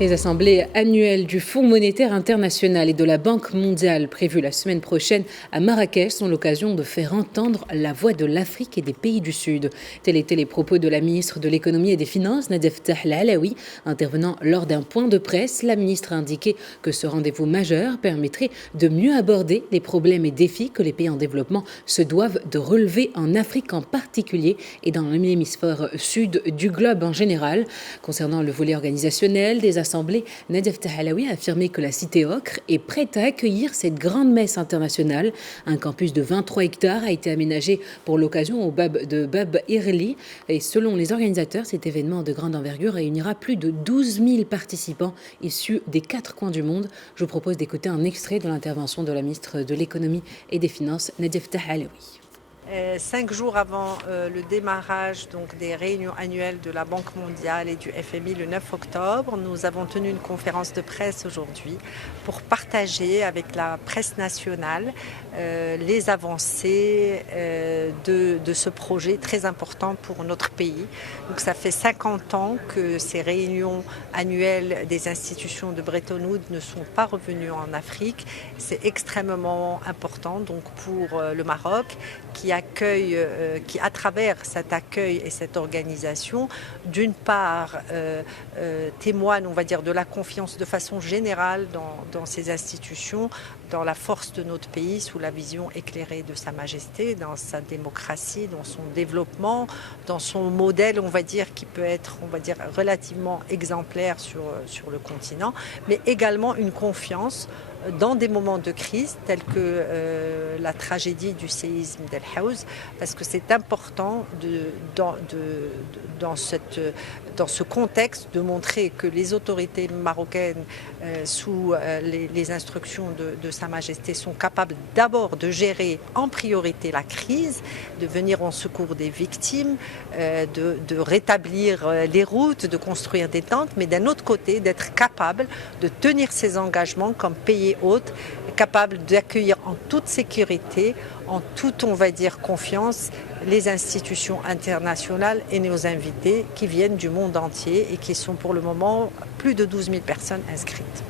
Les assemblées annuelles du Fonds monétaire international et de la Banque mondiale prévues la semaine prochaine à Marrakech sont l'occasion de faire entendre la voix de l'Afrique et des pays du Sud. Tels étaient les propos de la ministre de l'Économie et des Finances, Nadia Ftah El-Alaoui. Intervenant lors d'un point de presse, la ministre a indiqué que ce rendez-vous majeur permettrait de mieux aborder les problèmes et défis que les pays en développement se doivent de relever en Afrique en particulier et dans l'hémisphère sud du globe en général. Concernant le volet organisationnel des assemblées, Nadia Ftah El-Alaoui a affirmé que la cité ocre est prête à accueillir cette grande messe internationale. Un campus de 23 hectares a été aménagé pour l'occasion au Bab de Bab Irli. Et selon les organisateurs, cet événement de grande envergure réunira plus de 12 000 participants issus des 4 coins du monde. Je vous propose d'écouter un extrait de l'intervention de la ministre de l'Économie et des Finances, Nadia Ftah El-Alaoui. 5 jours avant le démarrage des réunions annuelles de la Banque mondiale et du FMI le 9 octobre, nous avons tenu une conférence de presse aujourd'hui pour partager avec la presse nationale les avancées de ce projet très important pour notre pays. Donc ça fait 50 ans que ces réunions annuelles des institutions de Bretton Woods ne sont pas revenues en Afrique. C'est extrêmement important donc pour le Maroc qui à travers cet accueil et cette organisation, d'une part, témoigne, on va dire, de la confiance de façon générale dans ces institutions, dans la force de notre pays, sous la vision éclairée de Sa Majesté, dans sa démocratie, dans son développement, dans son modèle, on va dire, qui peut être, on va dire, relativement exemplaire sur le continent, mais également une confiance dans des moments de crise tels que la tragédie du séisme d'El Haouz, parce que c'est important dans ce contexte de montrer que les autorités marocaines sous les instructions de Sa Majesté sont capables d'abord de gérer en priorité la crise, de venir en secours des victimes, de rétablir les routes, de construire des tentes, mais d'un autre côté d'être capable de tenir ses engagements comme pays hôte, capable d'accueillir en toute sécurité, en toute, on va dire, confiance, les institutions internationales et nos invités qui viennent du monde entier et qui sont pour le moment plus de 12 000 personnes inscrites.